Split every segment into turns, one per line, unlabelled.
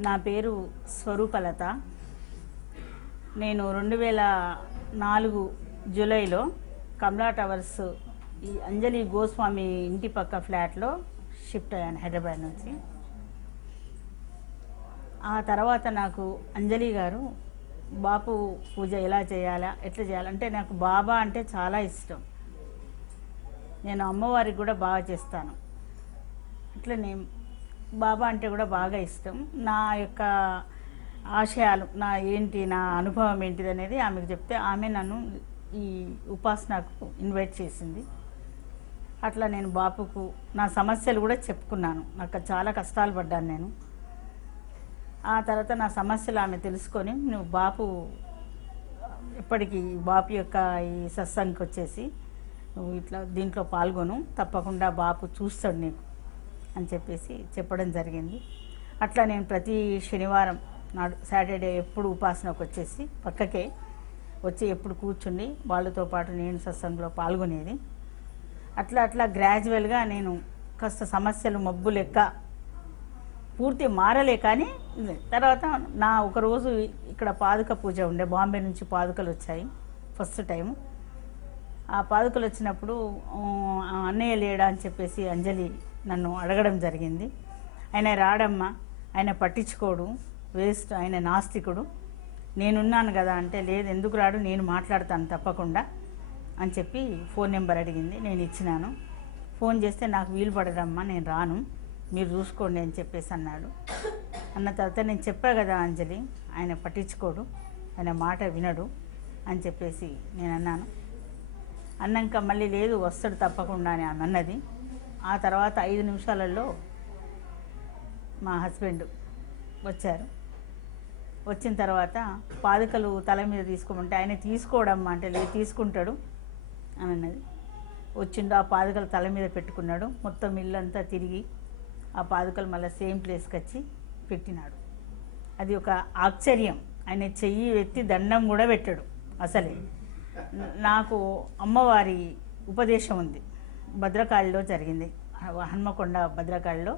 నా పేరు స్వరూపలత. నేను రెండు వేల నాలుగు జూలైలో కమలా టవర్స్ ఈ అంజలి గోస్వామి ఇంటి పక్క ఫ్లాట్లో షిఫ్ట్ అయ్యాను హైదరాబాద్ నుంచి. ఆ తర్వాత నాకు అంజలి గారు బాపు పూజ ఎలా చేయాలా? ఎట్లా చేయాలంటే నాకు బాబా అంటే చాలా ఇష్టం. నేను అమ్మవారికి కూడా బాగా చేస్తాను. అట్లనే బాబా అంటే కూడా బాగా ఇష్టం. నా యొక్క ఆశయాలు నా ఏంటి నా అనుభవం ఏంటిది అనేది ఆమెకు చెప్తే ఆమె నన్ను ఈ ఉపాసనకు ఇన్వైట్ చేసింది. అట్లా నేను బాపుకు నా సమస్యలు కూడా చెప్పుకున్నాను. నాకు చాలా కష్టాలు పడ్డాను నేను. ఆ తర్వాత నా సమస్యలు ఆమె తెలుసుకొని నువ్వు బాపు ఇప్పటికీ బాపు యొక్క ఈ సత్సంగ్కి వచ్చేసి నువ్వు ఇట్లా దీంట్లో పాల్గొను. తప్పకుండా బాపు చూస్తాడు నీకు. అని చెప్పేసి చెప్పడం జరిగింది. అట్లా నేను ప్రతి శనివారం నాడు సాటర్డే ఎప్పుడు ఉపాసనకు వచ్చేసి పక్కకే వచ్చి ఎప్పుడు కూర్చుండి వాళ్ళతో పాటు నేను సత్సంగంలో పాల్గొనేది. అట్లా అట్లా గ్రాడ్యువల్గా నేను కాస్త సమస్యలు మబ్బు లెక్క పూర్తి మారలే కానీ తర్వాత నా ఒకరోజు ఇక్కడ పాదుక పూజ ఉండే బాంబే నుంచి పాదుకలు వచ్చాయి ఫస్ట్ టైం ఆ పాదుకలు వచ్చినప్పుడు అన్నయ్య లేడా? అని చెప్పేసి అంజలి నన్ను అడగడం జరిగింది. ఆయన రాడమ్మా ఆయన పట్టించుకోడు వేస్ట్ ఆయన నాస్తికుడు. నేనున్నాను కదా అంటే లేదు ఎందుకు రాడు నేను మాట్లాడతాను తప్పకుండా అని చెప్పి ఫోన్ నెంబర్ అడిగింది. నేను ఇచ్చినాను. ఫోన్ చేస్తే నాకు వీలు పడదమ్మా నేను రాను మీరు చూసుకోండి అని చెప్పేసి అన్నాడు. అన్న తర్వాత నేను చెప్పా కదా అంజలి ఆయన పట్టించుకోడు ఆయన మాట వినడు అని చెప్పేసి నేను అన్నాను. అన్నాక మళ్ళీ లేదు వస్తాడు తప్పకుండా అని ఆమె అన్నది. ఆ తర్వాత ఐదు నిమిషాలలో మా హస్బెండ్ వచ్చారు. వచ్చిన తర్వాత పాదుకలు తల మీద తీసుకోమంటే ఆయన తీసుకోవడమ్మా అంటే లేదు తీసుకుంటాడు అని అన్నది. వచ్చిండు ఆ పాదుకలు తల మీద పెట్టుకున్నాడు. మొత్తం ఇల్లంతా తిరిగి ఆ పాదుకలు మళ్ళీ సేమ్ ప్లేస్కి వచ్చి పెట్టినాడు. అది ఒక ఆశ్చర్యం. ఆయన చెయ్యి ఎత్తి దండం కూడా పెట్టాడు. అసలే. నాకు అమ్మవారి ఉపదేశం ఉంది. భద్రకాళిలో జరిగింది. హన్మకొండ భద్రకాళిలో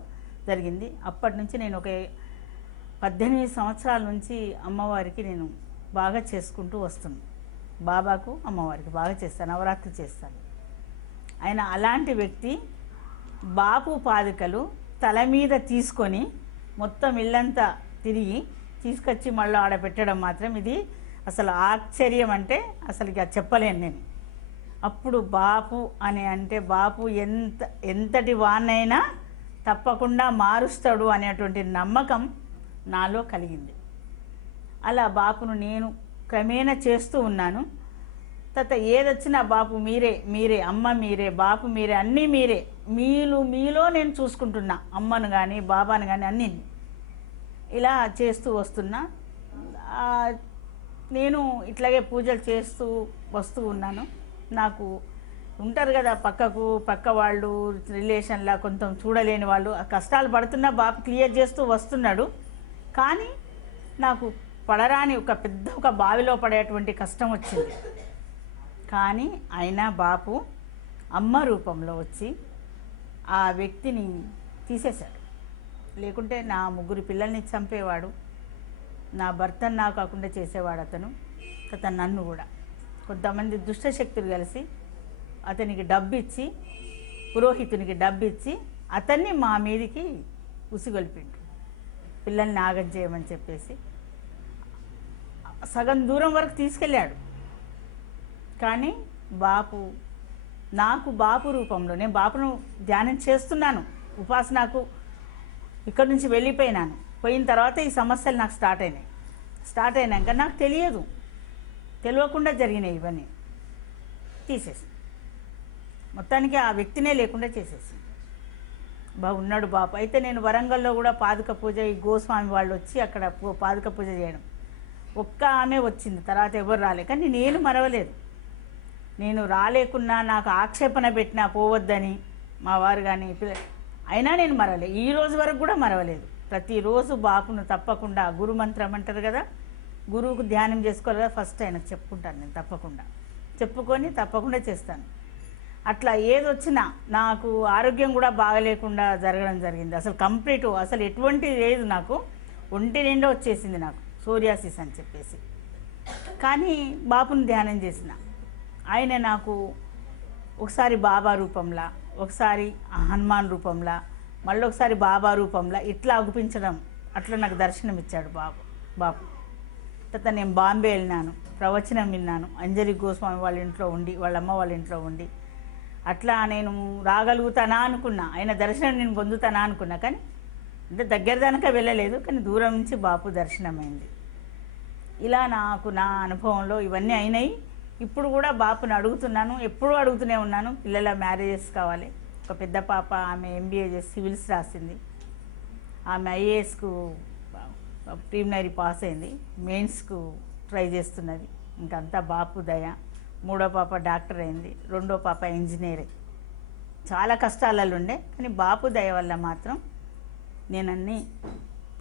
జరిగింది. అప్పటి నుంచి నేను ఒక పద్దెనిమిది సంవత్సరాల నుంచి అమ్మవారికి నేను బాగా చేసుకుంటూ వస్తున్నాను బాబాకు అమ్మవారికి బాగా చేస్తాను. నవరాత్రి చేస్తాను. ఆయన అలాంటి వ్యక్తి బాపు పాదుకలు తల మీద తీసుకొని మొత్తం ఇల్లంతా తిరిగి తీసుకొచ్చి మళ్ళీ ఆడ పెట్టడం మాత్రం ఇది అసలు ఆశ్చర్యం అంటే అసలు ఇక చెప్పలేను నేను. అప్పుడు బాపు అని అంటే బాపు ఎంత ఎంతటి వాన్నైనా తప్పకుండా మారుస్తాడు అనేటువంటి నమ్మకం నాలో కలిగింది. అలా బాపును నేను క్రమేణా చేస్తూ ఉన్నాను. తర్వాత ఏదొచ్చినా బాపు మీరే మీరే అమ్మ మీరే బాపు మీరే అన్నీ మీరే. మీలు మీలో నేను చూసుకుంటున్నా. అమ్మను కానీ బాబాను కానీ అన్నీ. ఇలా చేస్తూ వస్తున్నా. నేను ఇట్లాగే పూజలు చేస్తూ వస్తూ ఉన్నాను. నాకు ఉంటారు కదా పక్కకు పక్క వాళ్ళు రిలేషన్లా కొంచెం చూడలేని వాళ్ళు. ఆ కష్టాలు పడుతున్నా బాపు క్లియర్ చేస్తూ వస్తున్నాడు. కానీ నాకు పడరాని ఒక పెద్ద ఒక బావిలో పడేటువంటి కష్టం వచ్చింది. కానీ అయినా బాపు అమ్మ రూపంలో వచ్చి ఆ వ్యక్తిని తీసేశాడు. లేకుంటే నా ముగ్గురు పిల్లల్ని చంపేవాడు. నా భర్తను నా కాకుండా చేసేవాడు అతను అతను నన్ను కూడా. కొంతమంది దుష్టశక్తులు కలిసి అతనికి డబ్బు ఇచ్చి పురోహితునికి డబ్బు ఇచ్చి అతన్ని మా మీదికి ఉసిగొల్పిండు పిల్లల్ని ఆగం చేయమని చెప్పేసి సగం దూరం వరకు తీసుకెళ్ళాడు. కానీ బాపు నాకు బాపు రూపంలో నేను బాపును ధ్యానం చేస్తున్నాను ఉపాసనకు ఇక్కడి నుంచి వెళ్ళిపోయినాను. పోయిన తర్వాత ఈ సమస్యలు నాకు స్టార్ట్ అయినాయి. స్టార్ట్ అయినాక నాకు తెలియదు. తెలియకుండా జరిగినాయి ఇవన్నీ. తీసేసి మొత్తానికి ఆ వ్యక్తినే లేకుండా చేసేసి బాగున్నాడు బాపు అయితే నేను వరంగల్లో కూడా పాదుక పూజ ఈ గోస్వామి వాళ్ళు వచ్చి అక్కడ పాదుక పూజ చేయడం. ఒక్క ఆమె వచ్చింది. తర్వాత ఎవరు రాలే. కానీ నేను మరవలేదు. నేను రాలేకున్నా నాకు ఆక్షేపణ పెట్టినా పోవద్దని మా వారు కానీ అయినా నేను మరవలేదు ఈ రోజు వరకు కూడా మరవలేదు. ప్రతిరోజు బాపును తప్పకుండా గురు మంత్రం అంటారు కదా గురువుకు ధ్యానం చేసుకోవాలి ఫస్ట్ ఆయనకు చెప్పుకుంటాను నేను తప్పకుండా. చెప్పుకొని తప్పకుండా చేస్తాను. అట్లా ఏది వచ్చినా నాకు ఆరోగ్యం కూడా బాగలేకుండా జరగడం జరిగింది. అసలు కంప్లీట్ అసలు ఎటువంటి లేదు నాకు. ఒంటి నిండా వచ్చేసింది నాకు. సోరియాసిస్ అని చెప్పేసి. కానీ బాపుని ధ్యానం చేసిన. ఆయన నాకు ఒకసారి బాబా రూపంలా ఒకసారి హనుమాన్ రూపంలా మళ్ళీ ఒకసారి బాబా రూపంలా ఇట్లా అగుపించడం. అట్లా నాకు దర్శనం ఇచ్చాడు బాబు. బాపు తర్వాత నేను బాంబే వెళ్ళినాను. ప్రవచనం విన్నాను. అంజలి గోస్వామి వాళ్ళ ఇంట్లో ఉండి వాళ్ళ అమ్మ వాళ్ళ ఇంట్లో ఉండి. అట్లా నేను రాగలుగుతానా అనుకున్నా. ఆయన దర్శనం నేను పొందుతానా అనుకున్నా. కానీ అంటే దగ్గర దానిక వెళ్ళలేదు. కానీ దూరం నుంచి బాపు దర్శనమైంది. ఇలా నాకు నా అనుభవంలో ఇవన్నీ అయినాయి. ఇప్పుడు కూడా బాపుని అడుగుతున్నాను. ఎప్పుడూ అడుగుతూనే ఉన్నాను. పిల్లల మ్యారేజెస్ కావాలి. ఒక పెద్ద పాప ఆమె ఎంబీఏ చేసి సివిల్స్ రాసింది. ఆమె ఐఏఎస్కు ప్రీమినరీ పాస్ అయింది. మెయిన్స్కు ట్రై చేస్తున్నది. ఇంకంతా బాపు దయ. మూడో పాప డాక్టర్ అయింది. రెండో పాప ఇంజనీర్. చాలా కష్టాలలో ఉండే కానీ బాపు దయ వల్ల మాత్రం నేను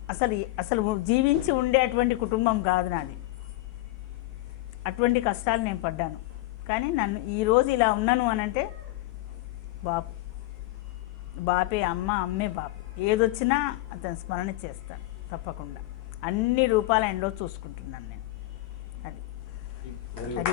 అసలు అసలు జీవించి ఉండేటువంటి కుటుంబం కాదు నాది. అటువంటి కష్టాలు నేను పడ్డాను. కానీ నన్ను ఈరోజు ఇలా ఉన్నాను అనంటే బాపు. బాపే అమ్మ అమ్మే బాపు. ఏదొచ్చినా అతను స్మరణ చేస్తాను తప్పకుండా. అన్ని రూపాల ఎండో చూసుకుంటున్నాను నేను. అది. అది